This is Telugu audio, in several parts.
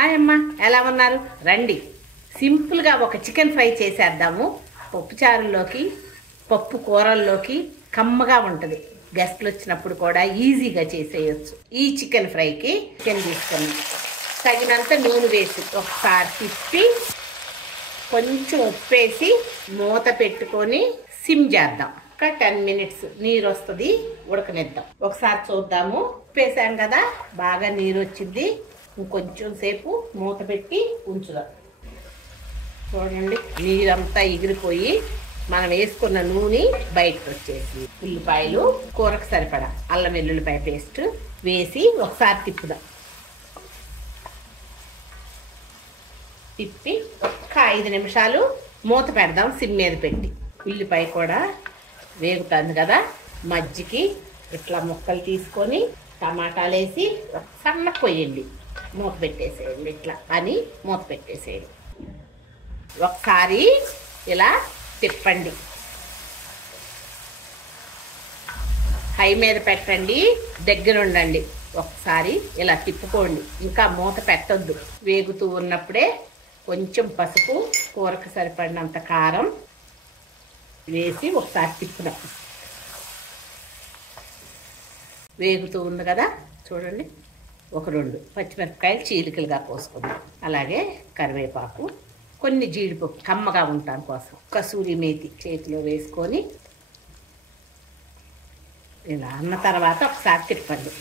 హాయ్ అమ్మ, ఎలా ఉన్నారు? రండి, సింపుల్గా ఒక చికెన్ ఫ్రై చేసేద్దాము. పప్పు చారుల్లోకి, పప్పు కూరల్లోకి కమ్మగా ఉంటుంది. గెస్ట్లు వచ్చినప్పుడు కూడా ఈజీగా చేసేయచ్చు. ఈ చికెన్ ఫ్రైకి చికెన్ తీసుకొని తగినంత నూనె వేసి ఒకసారి తిప్పి కొంచెం ఉప్పు వేసి మూత పెట్టుకొని సిమ్ చేద్దాం. ఒక 10 మినిట్స్ నీరు వస్తుంది, ఉడకనిద్దాం. ఒకసారి చూద్దాము. ఉప్పు వేసాం కదా, బాగా నీరు వచ్చింది. ఇంకొంచెం సేపు మూత పెట్టి ఉంచుదాం. చూడండి, నీరంతా ఎగిరిపోయి మనం వేసుకున్న నూనె బయటకు వచ్చేసి ఉల్లిపాయలు, కూరకు సరిపడా అల్లం వెల్లుల్లిపాయ పేస్ట్ వేసి ఒకసారి తిప్పుదాం. తిప్పి ఒక్క 5 నిమిషాలు మూత పెడదాం సిమ్ మీద పెట్టి. ఉల్లిపాయ కూడా వేగుతుంది కదా, మజ్జికి ఇట్లా ముక్కలు తీసుకొని టమాటాలు వేసి సన్న కొయ్యండి, మూత పెట్టేసేయండి. ఇట్లా అని మూత పెట్టేసేయండి. ఒకసారి ఇలా తిప్పండి, హై మీద పెట్టండి, దగ్గర ఉండండి. ఒకసారి ఇలా తిప్పుకోండి, ఇంకా మూత పెట్టొద్దు. వేగుతూ ఉన్నప్పుడే కొంచెం పసుపు, కూరకు సరిపడినంత కారం వేసి ఒకసారి తిప్పుదాం. వేగుతూ ఉంది కదా, చూడండి. ఒక 2 పచ్చిమిరపకాయలు చీలికలుగా కోసుకుందాం. అలాగే కరివేపాకు, కొన్ని జీడిపప్పు కమ్మగా ఉండటం కోసం, కసూరి మేతి చేతిలో వేసుకొని ఇలా అన్న తర్వాత ఒకసారి తిప్పండి.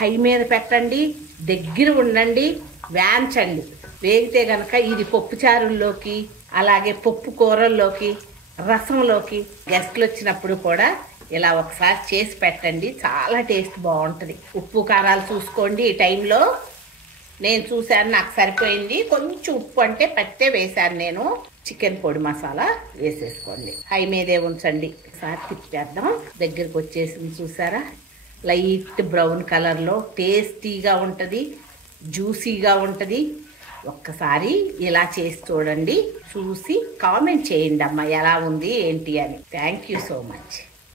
హై మీద పెట్టండి, దగ్గర ఉండండి, వేంచండి. వేగితే కనుక ఇది పప్పు చారుల్లోకి, అలాగే పప్పు కూరల్లోకి, రసంలోకి గెస్ట్లు వచ్చినప్పుడు కూడా ఇలా ఒకసారి చేసి పెట్టండి. చాలా టేస్ట్ బాగుంటుంది. ఉప్పు కారాలు చూసుకోండి. ఈ టైంలో నేను చూశాను, నాకు సరిపోయింది. కొంచెం ఉప్పు అంటే పట్టే వేశాను నేను. చికెన్ పొడి మసాలా వేసేసుకోండి. హై మీదే ఉంచండి. ఒకసారి తిప్పేద్దాం. దగ్గరికి వచ్చేసింది చూసారా, లైట్ బ్రౌన్ కలర్లో టేస్టీగా ఉంటుంది, జ్యూసీగా ఉంటుంది. ఒక్కసారి ఇలా చేసి చూడండి, చూసి కామెంట్ చేయండి అమ్మ ఎలా ఉంది ఏంటి అని. Thank you so much.